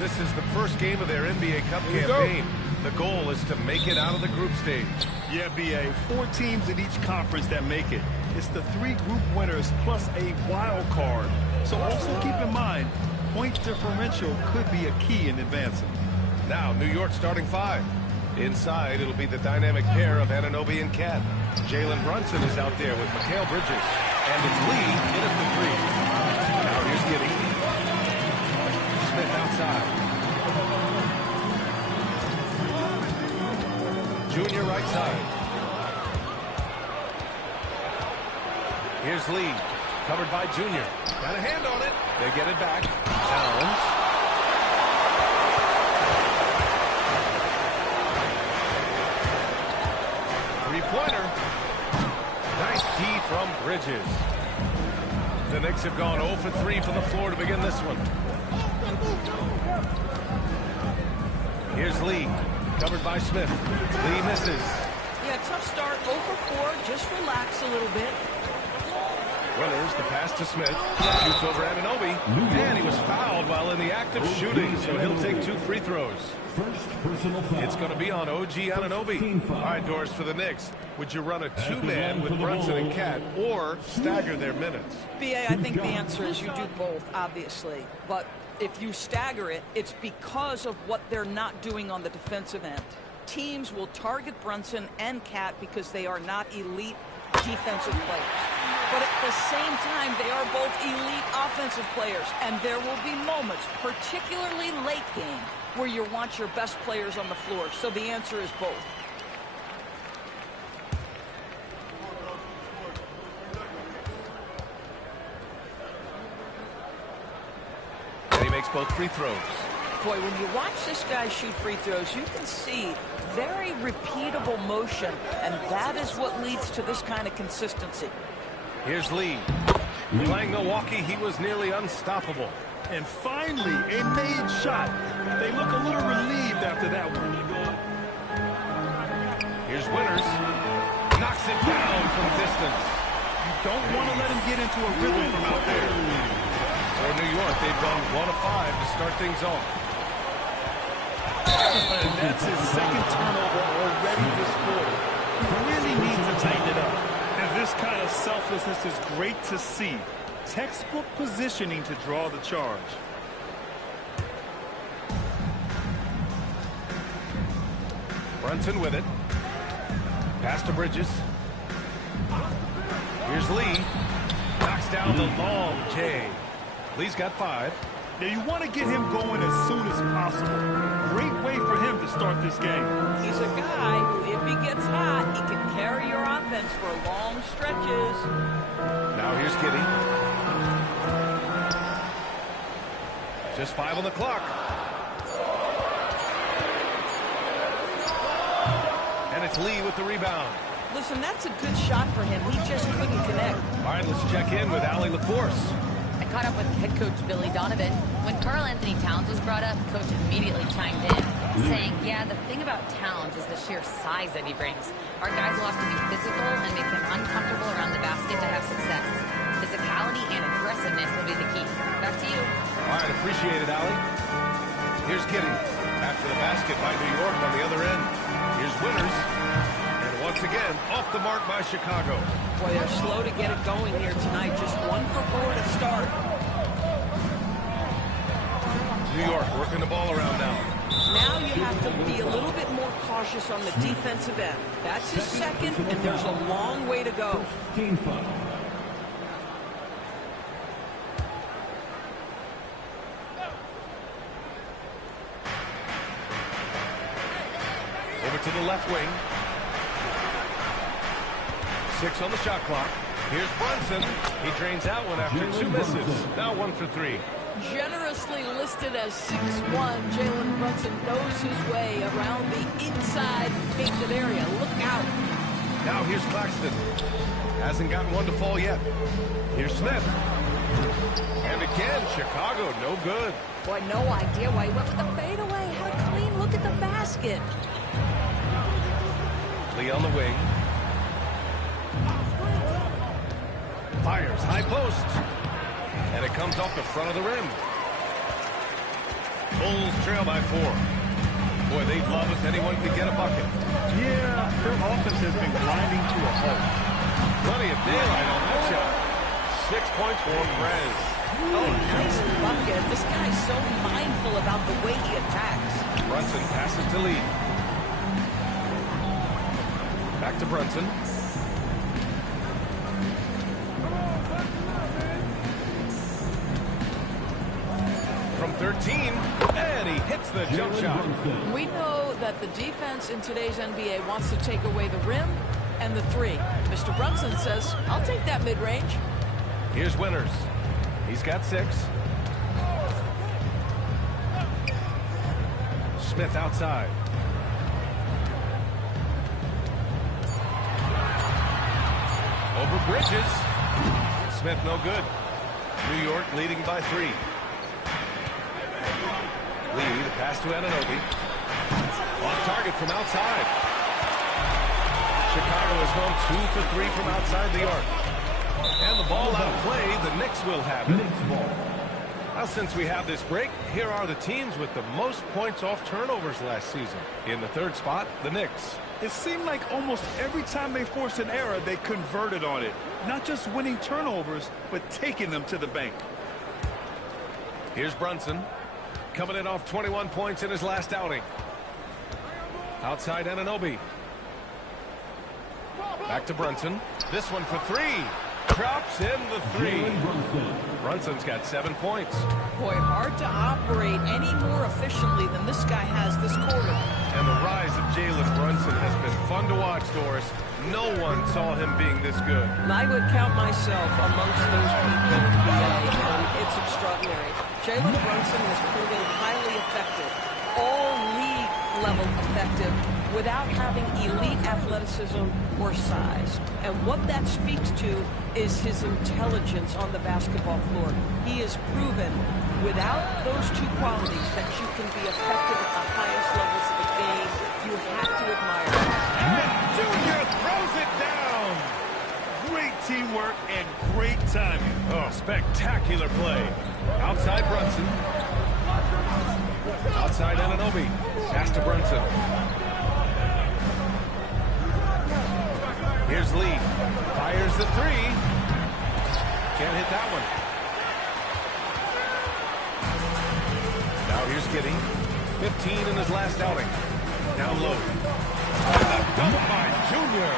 This is the first game of their NBA Cup campaign. The goal is to make it out of the group stage. Yeah, BA. 4 teams in each conference that make it. It's the 3 group winners plus a wild card. So also keep in mind, point differential could be a key in advancing. Now, New York starting 5. Inside, it'll be the dynamic pair of Anunoby and Cat. Jalen Brunson is out there with Mikal Bridges. And it's Lee in at the 3. Now here's Giddey. Smith outside. Junior right side. Here's Lee. Covered by Junior. Got a hand on it. They get it back. Towns. Three-pointer. Nice D from Bridges. The Knicks have gone 0 for 3 from the floor to begin this one. Here's Lee. Covered by Smith. Lee misses. Yeah, tough start. 0 for 4. Just relax a little bit. Winners, the pass to Smith. Shoots over Anunoby. And he was fouled while in the act of shooting, so he'll take 2 free throws. It's going to be on OG Anunoby. All right, Doris, for the Knicks, would you run a 2-man with Brunson and Cat or stagger their minutes? BA, I think the answer is you do both, obviously. But if you stagger it, it's because of what they're not doing on the defensive end. Teams will target Brunson and Cat because they are not elite defensive players. But at the same time, they are both elite offensive players. And there will be moments, particularly late game, where you want your best players on the floor. So the answer is both. And he makes both free throws. Boy, when you watch this guy shoot free throws, you can see very repeatable motion, and that is what leads to this kind of consistency. Here's Lee. Playing Milwaukee, he was nearly unstoppable. And finally, a made shot. They look a little relieved after that one. Here's Winners. Knocks it down from distance. You don't want to let him get into a rhythm from out there. For New York, they've gone 1 of 5 to start things off. And that's his second turnover already this quarter. Really needs to tighten it up. And this kind of selflessness is great to see. Textbook positioning to draw the charge. Brunson with it. Pass to Bridges. Here's Lee. Knocks down the long J. Lee's got 5. Now you want to get him going as soon as possible. Great way for him to start this game. He's a guy who, if he gets hot, he can carry your offense for long stretches. Now here's Giddey. Just 5 on the clock. And it's Lee with the rebound. Listen, that's a good shot for him. He just couldn't connect. All right, let's check in with Allie LaForce. I caught up with head coach Billy Donovan. When Karl Anthony Towns was brought up, coach immediately chimed in, saying, yeah, the thing about Towns is the sheer size that he brings. Our guys will have to be physical and make him uncomfortable around the basket to have success. Physicality and aggressiveness will be the key. Back to you. All right, appreciate it, Allie. Here's Giddey. After the basket by New York on the other end. Here's Winners. And once again, off the mark by Chicago. Boy, they're slow to get it going here tonight. Just 1 for 4 to start. New York working the ball around now. Now you have to be a little bit more cautious on the defensive end. That's his second, and there's a long way to go. Over to the left wing. 6 on the shot clock. Here's Brunson. He drains out one after 2 misses. Now 1 for 3. Generously listed as 6'1", Jalen Brunson knows his way around the inside painted area. Look out. Now here's Claxton. Hasn't gotten one to fall yet. Here's Smith. And again, Chicago, no good. Boy, no idea why he went with the fadeaway. Had a clean look at the basket. Lee on the wing. Fires, high post. And it comes off the front of the rim. Bulls trail by 4. Boy, they'd love if anyone could get a bucket. Yeah, their offense has been grinding to a halt. Plenty of daylight on that shot. 6 points for Perez. Oh, nice bucket. This guy's so mindful about the way he attacks. Brunson passes to Lee. Back to Brunson. From 13, and he hits the jump shot. We know that the defense in today's NBA wants to take away the rim and the three. Mr. Brunson says, I'll take that mid-range. Here's Winters. He's got 6. Smith outside. Over Bridges. Smith no good. New York leading by 3. Lee, the pass to Anunoby. Off target from outside. Chicago is home 2 for 3 from outside the arc. And the ball out of play, the Knicks will have it. Now, since we have this break, here are the teams with the most points off turnovers last season. In the 3rd spot, the Knicks. It seemed like almost every time they forced an error, they converted on it. Not just winning turnovers, but taking them to the bank. Here's Brunson. Coming in off 21 points in his last outing. Outside Anunoby. Back to Brunson. This one for 3. Drops in the 3. Brunson's got 7 points. Boy, hard to operate any more efficiently than this guy has this quarter. And the rise of Jalen Brunson has been fun to watch, Doris. No one saw him being this good. I would count myself amongst those people in the NBA, and it's extraordinary. Jalen Brunson has proven highly effective, all league level effective, without having elite athleticism or size. And what that speaks to is his intelligence on the basketball floor. He has proven without those 2 qualities that you can be effective at the highest levels of the game. You have to admire it. And Junior throws it down. Great teamwork and great timing. Oh, spectacular play. Outside Brunson. Outside Anunoby. Pass to Brunson. Here's Lee. Fires the 3. Can't hit that one. Now here's Giddey. 15 in his last outing. Down low. And the dunk by Junior.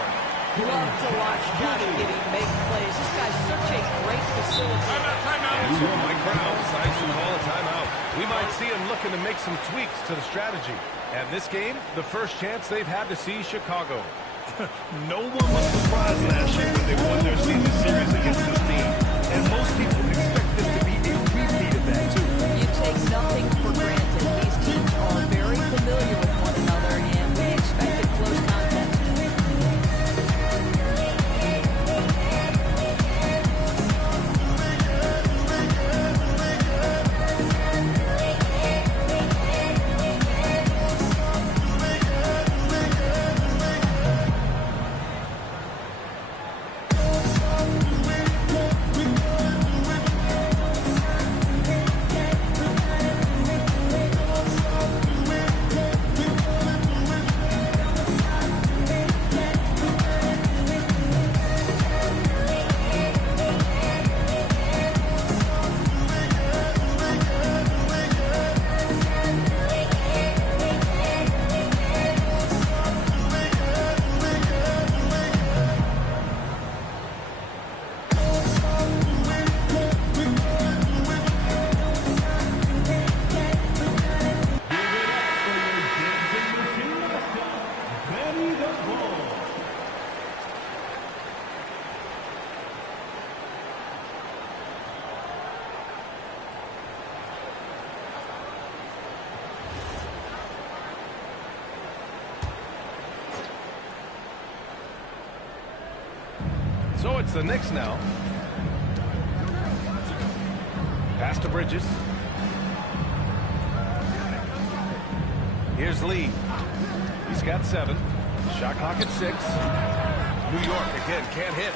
Love to watch Josh Giddey make plays. This guy's such a great facilitator. And so Mike Brown decides to call a timeout. We might see him looking to make some tweaks to the strategy. And this game, the first chance they've had to see Chicago. No one was surprised last year when they won their season series against this team. And most people expect this to be a repeat of that, too. You take nothing for granted. These teams are very familiar with one another, and we expected close contact. So it's the Knicks now. Pass to Bridges. Here's Lee. He's got 7. Shot clock at 6. New York again can't hit.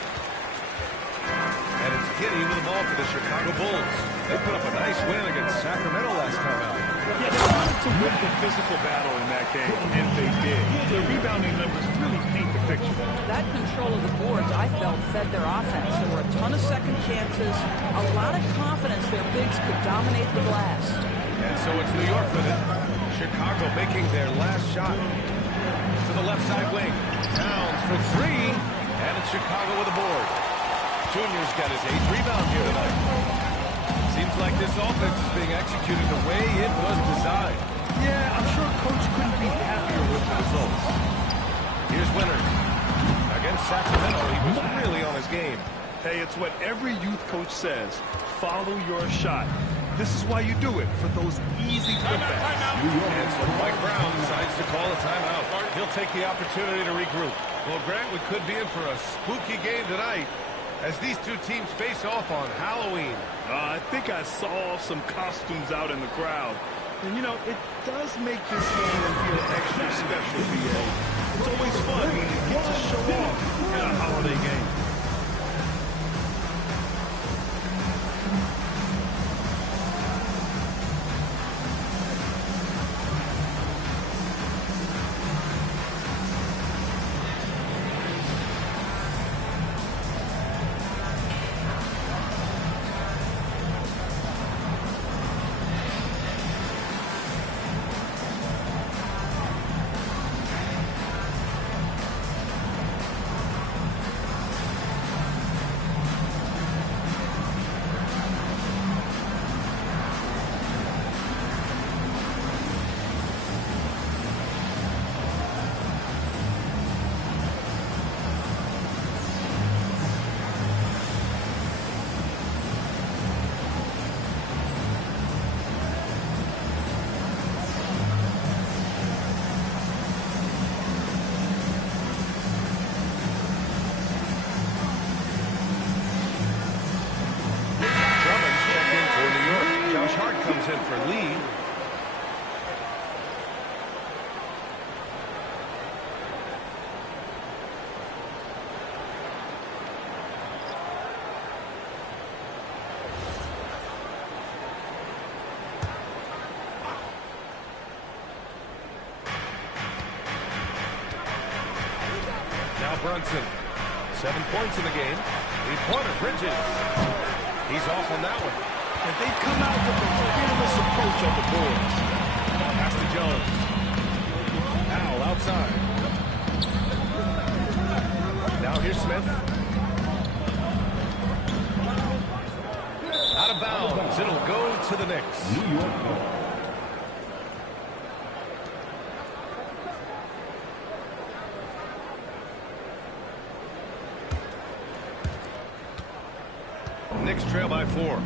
And it's Giddey with the ball for the Chicago Bulls. They put up a nice win against Sacramento last time out. Yeah, they wanted to win the physical battle in that game, and they did. The rebounding numbers really paint the picture. That control of the boards, I felt, fed their offense. There were a ton of second chances, a lot of confidence their bigs could dominate the glass. And so it's New York with it. Chicago making their last shot. To the left side wing. Towns for three. And it's Chicago with a board. Junior's got his 8th rebound here tonight. Seems like this offense is being executed the way it was designed. Yeah, I'm sure Coach couldn't be happier with the results. Here's Winters. Against Sacramento, he was really on his game. Hey, it's what every youth coach says. Follow your shot. This is why you do it, for those easy putbacks. And so Mike Brown decides to call a timeout. He'll take the opportunity to regroup. Well, Grant, we could be in for a spooky game tonight as these two teams face off on Halloween. I think I saw some costumes out in the crowd. And, you know, it does make this game feel extra special, B.A. It's always fun when you get to show off in a holiday game. for Lee. Now Brunson. 7 points in the game. 3-pointer, Bridges. He's off on that one. And they've come out with a fearless approach on the boards. Pass to Jones. Powell outside. Now here's Smith. Out of bounds. It'll go to the Knicks. New York. Knicks trail by 4.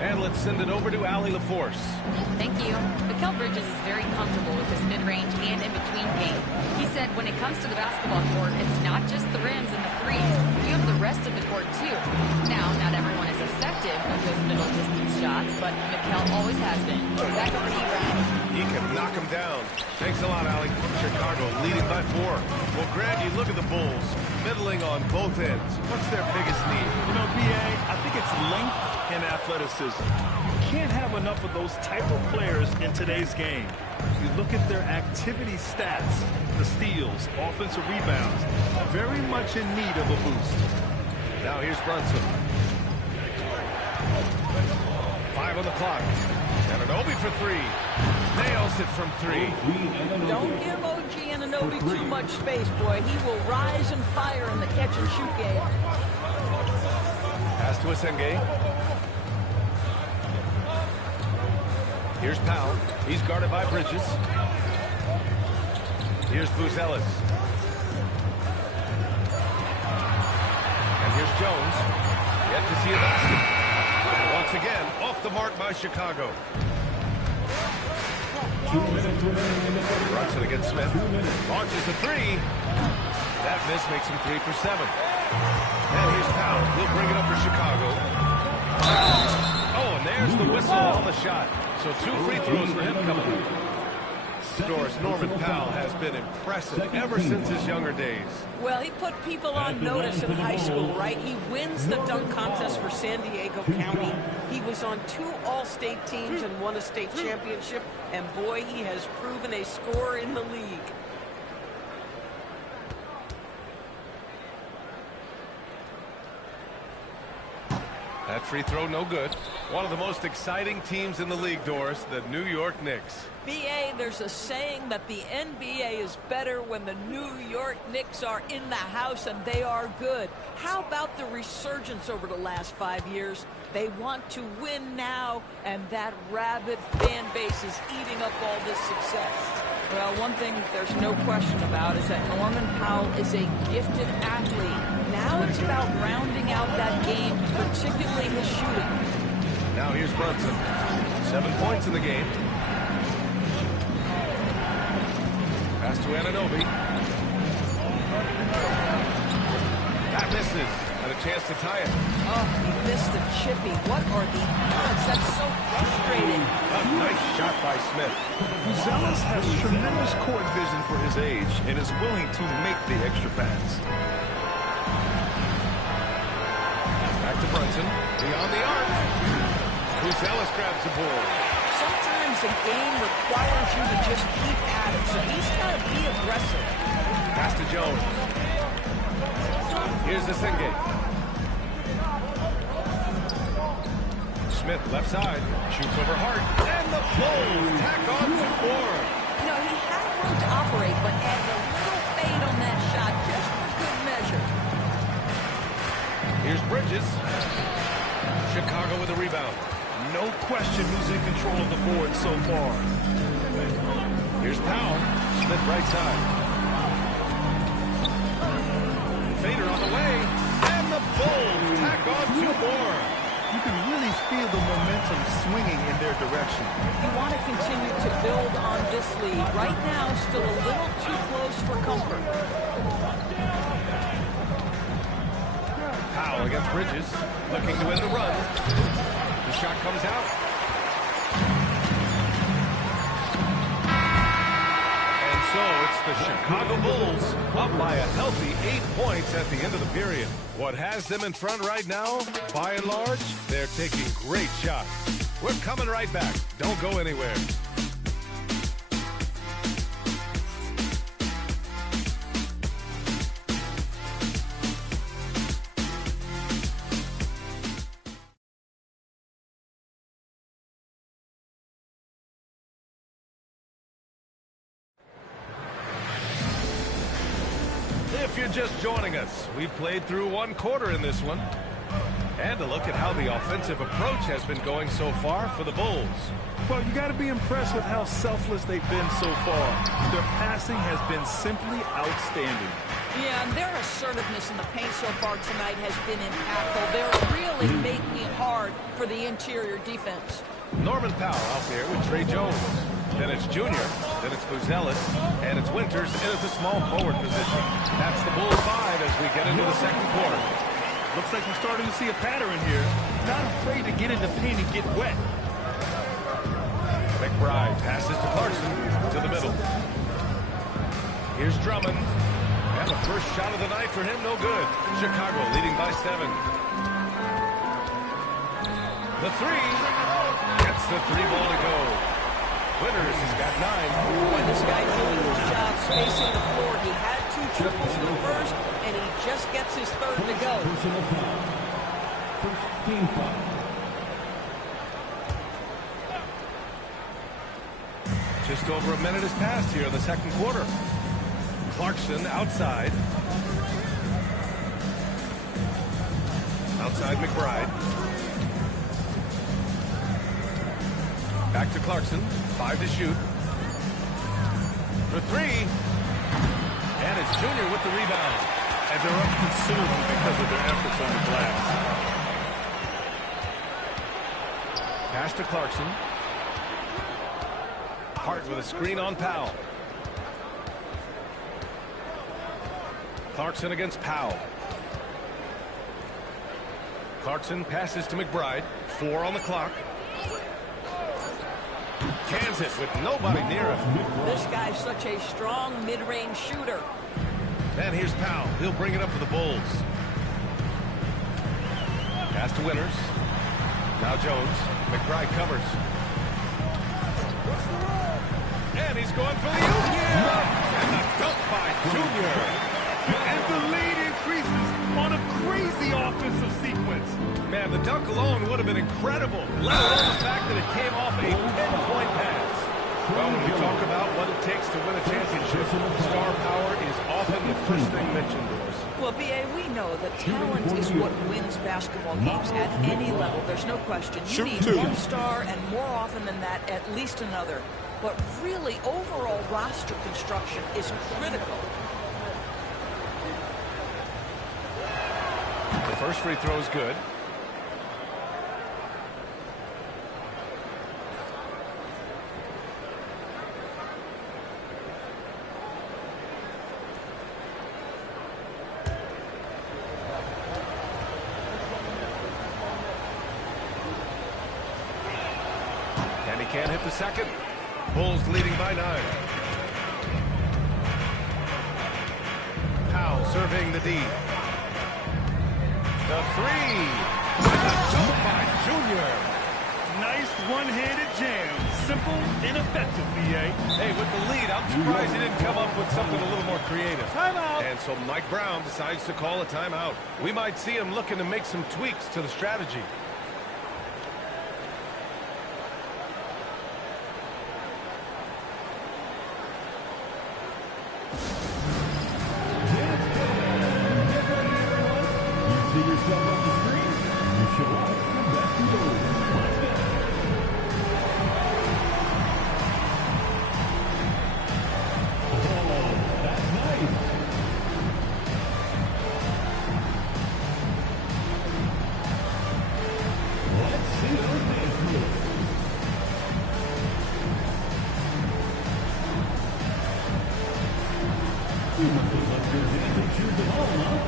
And let's send it over to Allie LaForce. Thank you. Mikal Bridges is very comfortable with his mid-range and in-between game. He said when it comes to the basketball court, it's not just the rims and the threes. You have the rest of the court, too. Now, not everyone is effective with those middle-distance shots, but Mikal always has been. Back over to you, Brad. He can knock him down. Thanks a lot, Allie. Chicago leading by 4. Well, Grant, you look at the Bulls, middling on both ends. What's their biggest need? You know, B.A., I think it's length and athleticism. You can't have enough of those type of players in today's game. You look at their activity stats, the steals, offensive rebounds, very much in need of a boost. Now here's Brunson. 5 on the clock. And Anunoby for 3. Nails it from 3. Don't give OG Anunoby too much space, boy. He will rise and fire in the catch-and-shoot game. Pass to Asenge. Here's Powell. He's guarded by Bridges. Here's Buzelis. And here's Jones. Yet to see a basket. And once again, off the mark by Chicago. 2 minutes remaining in the game. Brunson against Smith. Launches a 3. That miss makes him 3 for 7. And here's Powell. He'll bring it up for Chicago. Oh, and there's the whistle on the shot. So 2 free throws for him coming up. Doris, Norman Powell has been impressive ever since his younger days. Well, he put people on notice in high school, right? He wins the dunk contest for San Diego County. He was on 2 All-State teams and won a state championship. And boy, he has proven a scorer in the league. That free throw no good. One of the most exciting teams in the league, Doris, the New York Knicks. BA, there's a saying that the NBA is better when the New York Knicks are in the house and they are good. How about the resurgence over the last 5 years? They want to win now, and that rabid fan base is eating up all this success. Well, one thing there's no question about is that Norman Powell is a gifted athlete. Now it's about rounding out that game, particularly his shooting. Now here's Brunson. 7 points in the game. Pass to Anunoby. That misses. And a chance to tie it. Oh, he missed the chippy. What are the odds? That's so frustrating. A nice shot by Smith. Buzelis has tremendous court vision for his age and is willing to make the extra pass. Back to Brunson. Beyond the arc. Buzelis grabs the ball. Sometimes the game requires you to just keep at it, so he's got to be aggressive. Pass to Jones. Here's the Singate. Smith left side. Shoots over Hart. And the Bulls tack on 2 more. You know, he had room to operate, but added a little fade on that shot just for good measure. Here's Bridges. Chicago with a rebound. No question who's in control of the board so far. Here's Powell. Smith right side. Fader on the way. And the Bulls tack on 2 more. You can really feel the momentum swinging in their direction. You want to continue to build on this lead. Right now, still a little too close for comfort. Powell against Bridges. Looking to win the run. The shot comes out. And so it's the Chicago Bulls up by a healthy 8 points at the end of the period. What has them in front right now, by and large, they're taking great shots. We're coming right back. Don't go anywhere. If you're just joining us, we played through 1 quarter in this one. And a look at how the offensive approach has been going so far for the Bulls. Well, you got to be impressed with how selfless they've been so far. Their passing has been simply outstanding. Yeah, and their assertiveness in the paint so far tonight has been impactful. They're really making it hard for the interior defense. Norman Powell out there with Trey Jones. Then it's Junior, then it's Buzelis, and it's Winters in at the small forward position. That's the Bulls 5 as we get into the second quarter. Looks like we're starting to see a pattern here. Not afraid to get in the paint and get wet. McBride passes to Clarkson to the middle. Here's Drummond. And the first shot of the night for him, no good. Chicago leading by 7. The 3. Gets the 3 ball to go. Winters has got 9. Boy, this guy doing his job spacing the floor. He had 2 triples in the first, and he just gets his 3rd to go. First team foul. Just over a minute has passed here in the second quarter. Clarkson outside. Outside McBride. Back to Clarkson. 5 to shoot. For 3. And it's Junior with the rebound. And they're up considerably because of their efforts on the glass. Pass to Clarkson. Hart with a screen on Powell. Clarkson against Powell. Clarkson passes to McBride. 4 on the clock. backhands it with nobody near him. This guy's such a strong mid-range shooter. And here's Powell. He'll bring it up for the Bulls. Pass to Winters. Now Jones. McBride covers. And he's going for the oop. Yeah! And the dunk by Junior. And the lead increases on a crazy offensive sequence. Man, the dunk alone would have been incredible, let alone the fact that it came off a pinpoint pass. Well, when we talk about what it takes to win a championship, star power is often the first thing mentioned to us. Well, B.A., we know that talent is what wins basketball games at any level. There's no question. You need one star, and more often than that, at least another. But really, overall roster construction is critical. The first free throw is good. And he can't hit the second. Bulls leading by 9. Powell surveying the D. The three. And the dunk by Junior. Nice one-handed jam. Simple and effective, B.A. Hey, with the lead, I'm surprised he didn't come up with something a little more creative. Timeout. And so Mike Brown decides to call a timeout. We might see him looking to make some tweaks to the strategy. See yourself on the screen. You should watch the best of those. Let's go. Oh, that's nice. Let's see those dance moves. You must have left your dancing shoes at home, huh?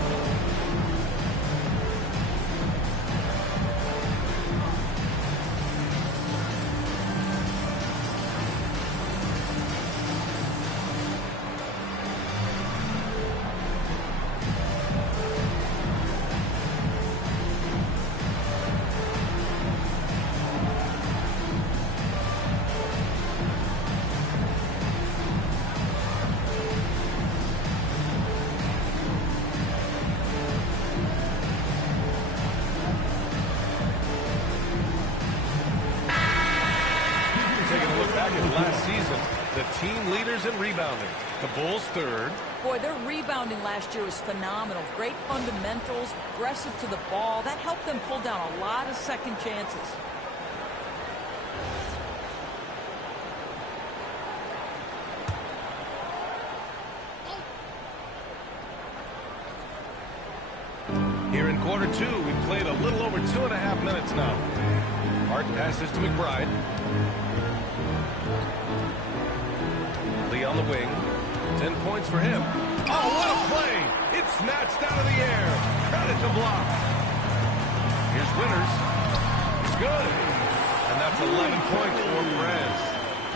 Last season, the team leaders in rebounding. The Bulls third. Boy, their rebounding last year was phenomenal. Great fundamentals, aggressive to the ball. That helped them pull down a lot of second chances. Here in quarter two, we've played a little over 2.5 minutes now. Hart passes to McBride. Lee on the wing. 10 points for him. Oh, what a play! It's snatched out of the air. Credit to block. Here's Winters. It's good. And that's 11 points for Perez.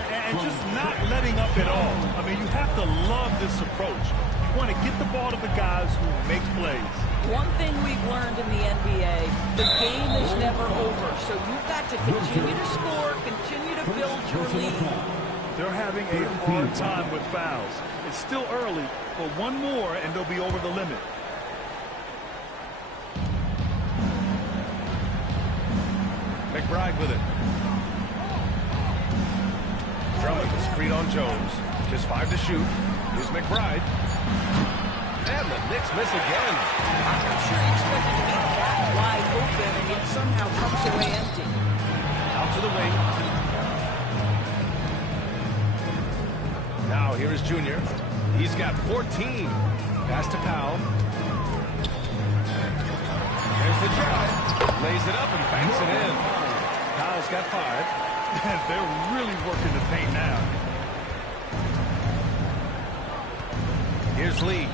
And just not letting up at all. I mean, you have to love this approach. You want to get the ball to the guys who make plays. One thing we've learned in the NBA, the game is never over. So you've got to continue to score, continue to build your lead. They're having a hard time with fouls. It's still early, but one more and they'll be over the limit. McBride with it. Drummond the screen on Jones. Just 5 to shoot. Here's McBride. And the Knicks miss again. I'm not sure he expected to be that wide open, and yet somehow comes away empty. Out to the wing. Now here is Junior. He's got 14. Pass to Powell. There's the drive. Lays it up and banks it in. Powell's got 5. They're really working the paint now. Here's Lee.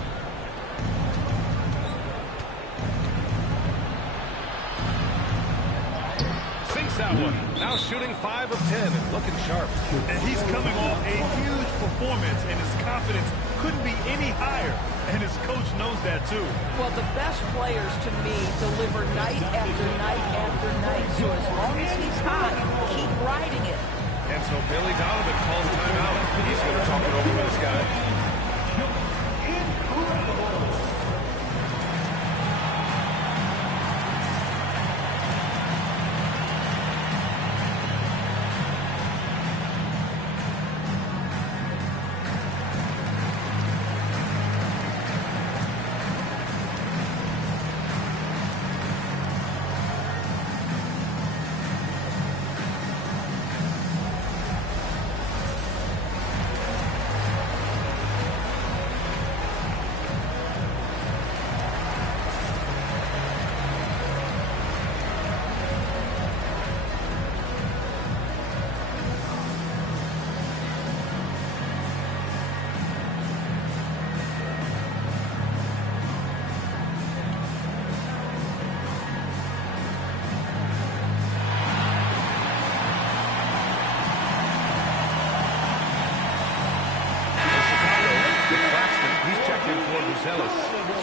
Sinks that one. Now Now shooting 5 of 10 and looking sharp. And he's coming off a huge performance, and his confidence couldn't be any higher. And his coach knows that, too. Well, the best players, to me, deliver night after night after night. So as long as he's hot, keep riding it. And so Billy Donovan calls timeout. He's going to talk it over with his guys.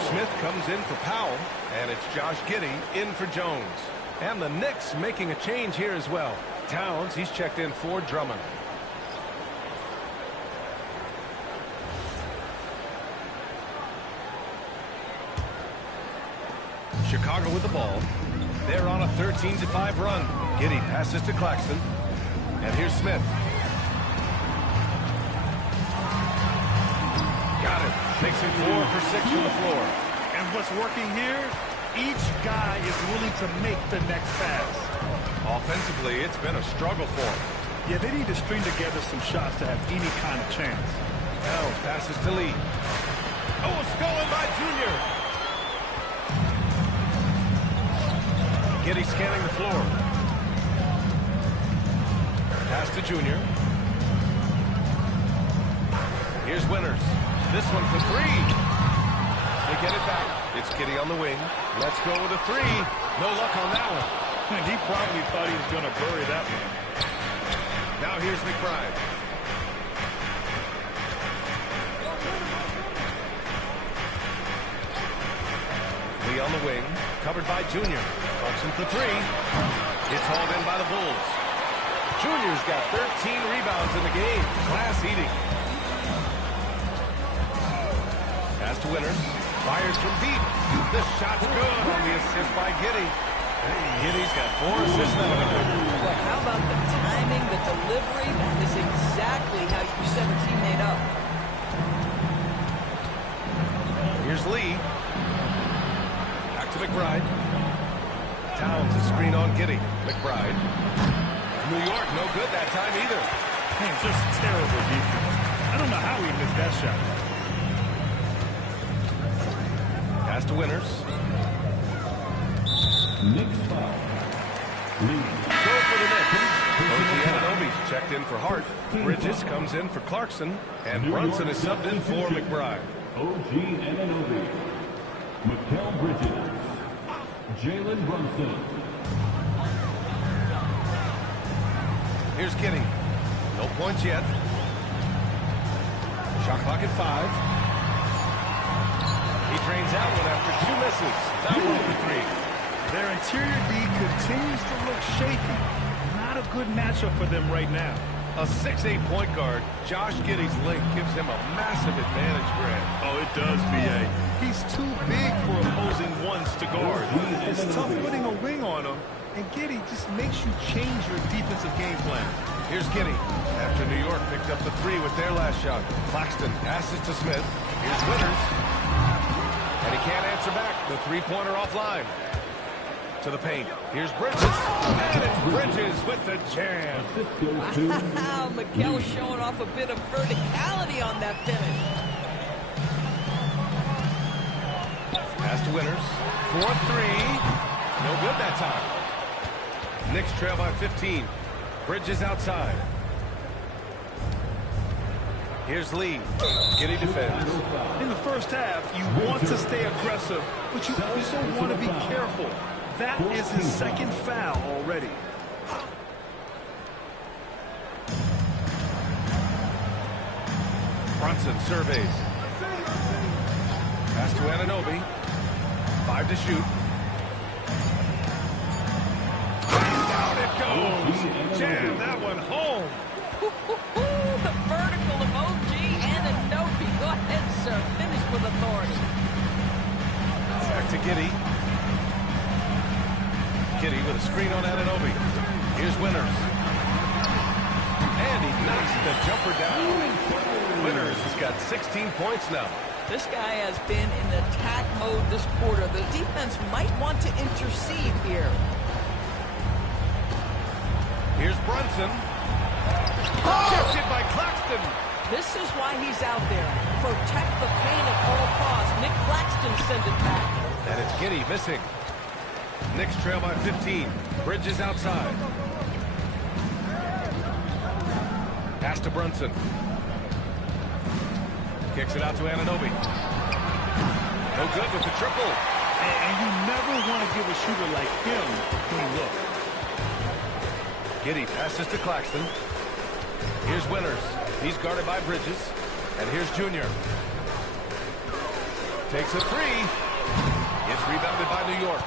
Smith comes in for Powell, and it's Josh Giddey in for Jones. And the Knicks making a change here as well. Towns, he's checked in for Drummond. Chicago with the ball. They're on a 13-5 run. Giddey passes to Claxton. And here's Smith. Got it. Makes it 4 for 6 from the floor. And what's working here? Each guy is willing to make the next pass. Offensively, it's been a struggle for him. Yeah, they need to string together some shots to have any kind of chance. Towns passes to Lee. Oh, stolen by Junior. Giddey scanning the floor. Pass to Junior. Here's Winters. This one for 3. They get it back. It's Giddey on the wing. Let's go with a 3. No luck on that one. And he probably thought he was going to bury that one. Now here's McBride. Lee on the wing. Covered by Junior. Clarkson for 3. It's hauled in by the Bulls. Junior's got 13 rebounds in the game. Class eating. Pass to Winters. Fires from deep. This shot's good on the assist by Giddey. Giddey's got 4 assists now. Well, how about the timing, the delivery? That is exactly how you set a teammate up. Here's Lee. Back to McBride. Towns a screen on Giddey. McBride. New York, no good that time either. Man, just terrible defense. I don't know how he missed that shot. Pass to Winters. Knicks foul. Lee. So for the Knicks, OG Anunoby's checked in for Hart. Bridges comes in for Clarkson. And Brunson is subbed in for McBride. OG Anunoby. Mikal Bridges. Jalen Brunson. Here's Giddey. No points yet. Shot clock at 5. He drains out one after 2 misses. Now 1 for 3. Their interior D continues to look shaky. Not a good matchup for them right now. A 6'8" point guard, Josh Giddey's length gives him a massive advantage, Grant. Oh, it does, B.A. He's too big for opposing ones to guard. It's tough putting a wing on him, and Giddey just makes you change your defensive game plan. Here's Giddey. After New York picked up the 3 with their last shot. Claxton passes to Smith. Here's Winters. And he can't answer back. The 3-pointer offline. To the paint. Here's Bridges. And it's Bridges with the jam. Wow, Mikal showing off a bit of verticality on that finish. Pass to Winters. 4-3. No good that time. Knicks trail by 15. Bridges outside. Here's Lee. Giddey defends. In the first half, you want to stay aggressive, but you also want to be careful. That is his second foul already. Brunson surveys. Pass to Anunoby. 5 to shoot. And down it goes. Jam that one home. The vertical of OG Anunoby. Go ahead, sir. Finish with authority. Back to Giddey. Giddey with a screen on Anunoby. Here's Winters. And he knocks the jumper down. Winters has got 16 points now. This guy has been in attack mode this quarter. The defense might want to intercede here. Here's Brunson. Tipped by Claxton. This is why he's out there. Protect the paint at all costs. Nick Claxton send it back. And it's Giddey missing. Knicks trail by 15. Bridges outside. Pass to Brunson. Kicks it out to Anunoby. No good with the triple. And you never want to give a shooter like him a clean look. Giddey passes to Claxton. Here's Winters. He's guarded by Bridges. And here's Junior. Takes a three. It's rebounded by New York.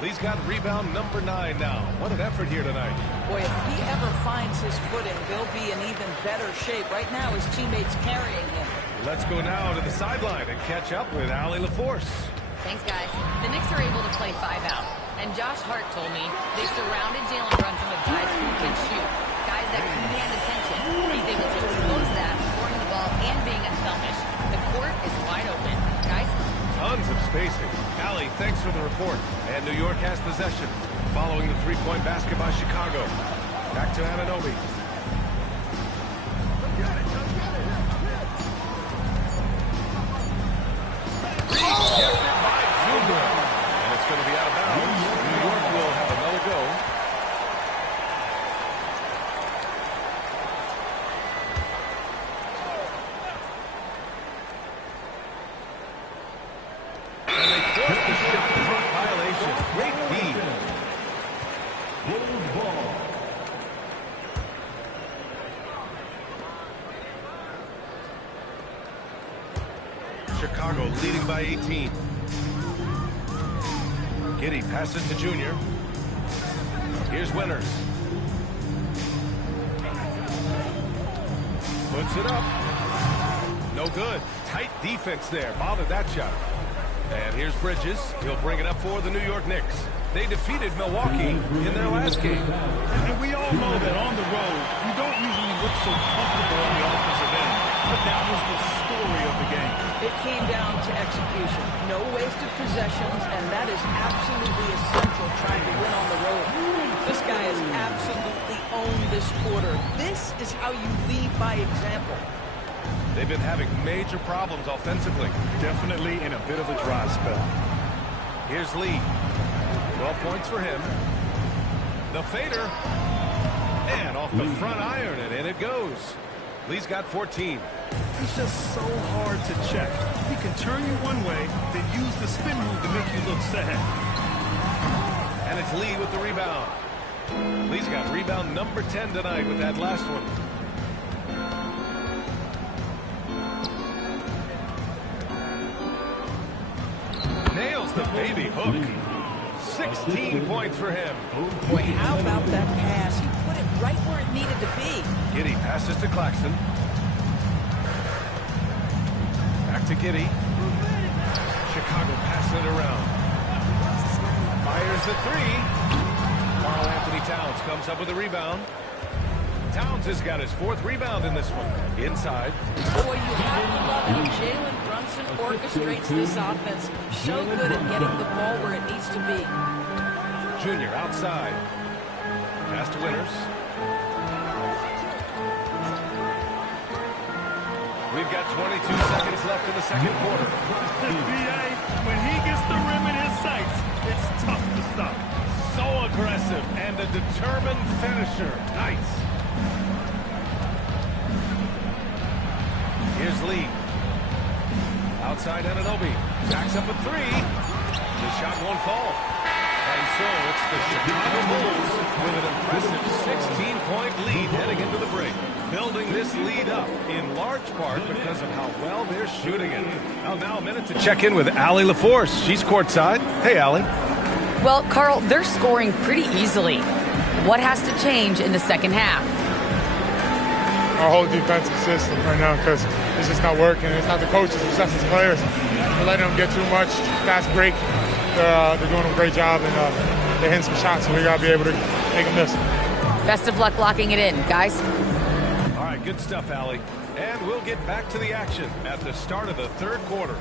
Lee's got rebound number 9 now. What an effort here tonight. Boy, if he ever finds his footing, they'll be in even better shape. Right now, his teammates carrying him. Let's go now to the sideline and catch up with Allie LaForce. Thanks, guys. The Knicks are able to play 5 out. And Josh Hart told me they surrounded Jalen Brunson with guys who can shoot. Guys that command attention. He's able to expose that, scoring the ball and being unselfish. The court is wide open. Guys? Tons of spacing. Allie, thanks for the report. And New York has possession. Following the three-point basket by Chicago. Back to Anunoby. Rejected by Junior. And it's going to be out of bounds. New York will have another go. And they forced the shot clock violation. Great D. Bulls ball. Chicago leading by 18. Giddey passes to Junior. Here's Winters. Puts it up. No good. Tight defense there. Bothered that shot. And here's Bridges. He'll bring it up for the New York Knicks. They defeated Milwaukee in their last game. And we all know that on the road, you don't usually look so comfortable on the offensive end. But that was the story of the game. It came down to execution. No wasted possessions, and that is absolutely essential trying to win on the road. This guy has absolutely owned this quarter. This is how you lead by example. They've been having major problems offensively. Definitely in a bit of a dry spell. Here's Lee. 12 points for him. The fader. And off the front iron, and in it goes. Lee's got 14. He's just so hard to check. He can turn you one way, then use the spin move to make you look sad. And it's Lee with the rebound. Lee's got rebound number 10 tonight with that last one. Nails the baby hook. 16 points for him. Boy, how about that pass? He put it right where it needed to be. Giddey passes to Claxton. Back to Giddey. Chicago passing it around. Fires the three. Karl-Anthony Towns comes up with a rebound. Towns has got his 4th rebound in this one. Inside. Boy, you have to love how Jalen Brunson orchestrates this offense. So good at getting the ball where it needs to be. Junior outside. Pass to Winters. We've got 22 seconds left in the second quarter. B.A., when he gets the rim in his sights, it's tough to stop. So aggressive and a determined finisher. Nice. Here's Lee. Outside Anunoby. Backs up a three. The shot won't fall. And so it's the Chicago Bulls with an impressive 16-point lead heading into the break. Building this lead up in large part because of how well they're shooting it. Now a minute to check in with Allie LaForce. She's courtside. Hey, Allie. Well, Carl, they're scoring pretty easily. What has to change in the second half? Our whole defensive system right now, because it's just not working. It's not the coaches, it's us as players. We're letting them get too much fast break. They're doing a great job, and they're hitting some shots, so we got to be able to make them miss. Best of luck locking it in, guys. All right, good stuff, Allie. And we'll get back to the action at the start of the third quarter.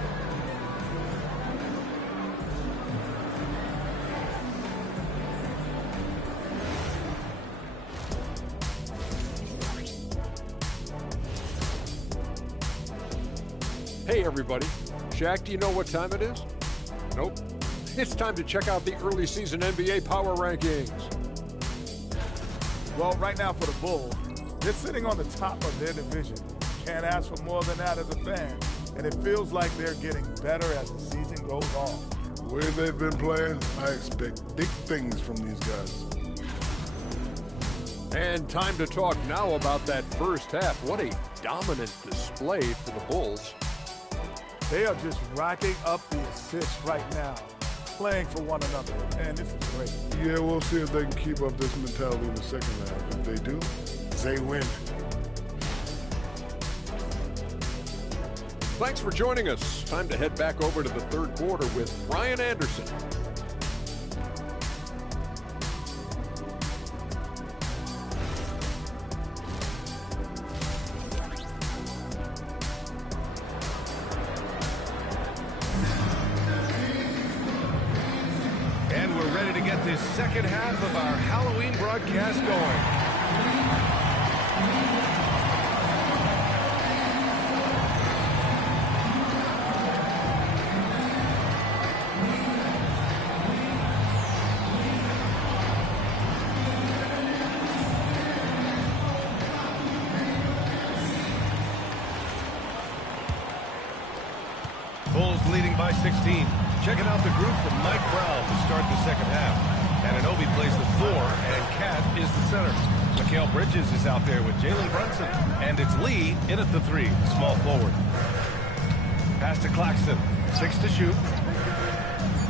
Hey everybody, Shaq, do you know what time it is? Nope. It's time to check out the early season NBA Power Rankings. Well, right now for the Bulls, they're sitting on the top of their division. Can't ask for more than that as a fan. And it feels like they're getting better as the season goes on. The way they've been playing, I expect big things from these guys. And time to talk now about that first half. What a dominant display for the Bulls. They are just racking up the assists right now, playing for one another, and this is great. Yeah, we'll see if they can keep up this mentality in the second half. If they do, they win. Thanks for joining us. Time to head back over to the third quarter with Ryan Anderson. This second half of our Halloween broadcast going. Bulls leading by 16. Checking out the group from Mike Brown to start the second half. Anunoby plays the 4, and Cat is the center. Mikal Bridges is out there with Jalen Brunson, and it's Lee in at the 3, small forward. Pass to Claxton, 6 to shoot.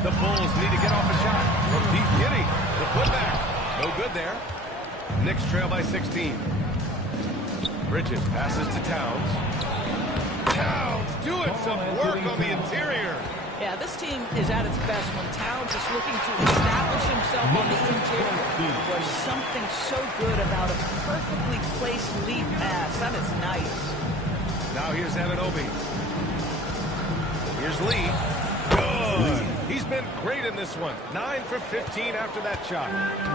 The Bulls need to get off a shot from deep. Giddy, the putback, no good there. Knicks trail by 16. Bridges passes to Towns. Towns doing some work on the interior. Yeah, this team is at its best when Towns is looking to establish himself on the interior. There's something so good about a perfectly placed lead pass. That is nice. Now here's Anunoby. Here's Lee. Good. He's been great in this one. 9 for 15 after that shot.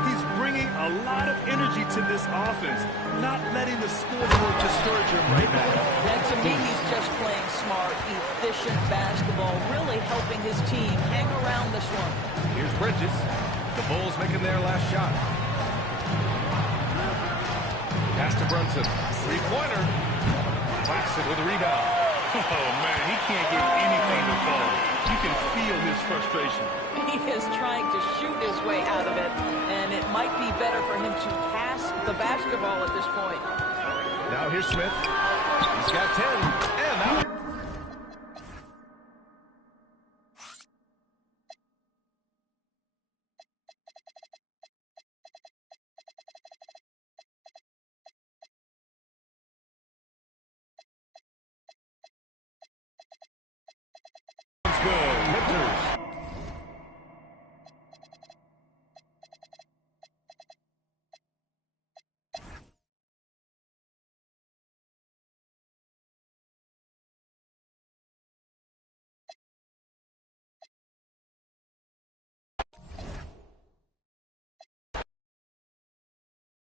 He's bringing a lot of energy to this offense, not letting the scoreboard discourage him right now. And to me, he's just playing smart, efficient basketball, really helping his team hang around this one. Here's Bridges. The Bulls making their last shot. Pass to Brunson. Three-pointer. Claxton with a rebound. Oh, man, he can't get anything to fall. You can feel his frustration. He is trying to shoot his way out of it, and it might be better for him to pass the basketball at this point. Now here's Smith. He's got 10, and now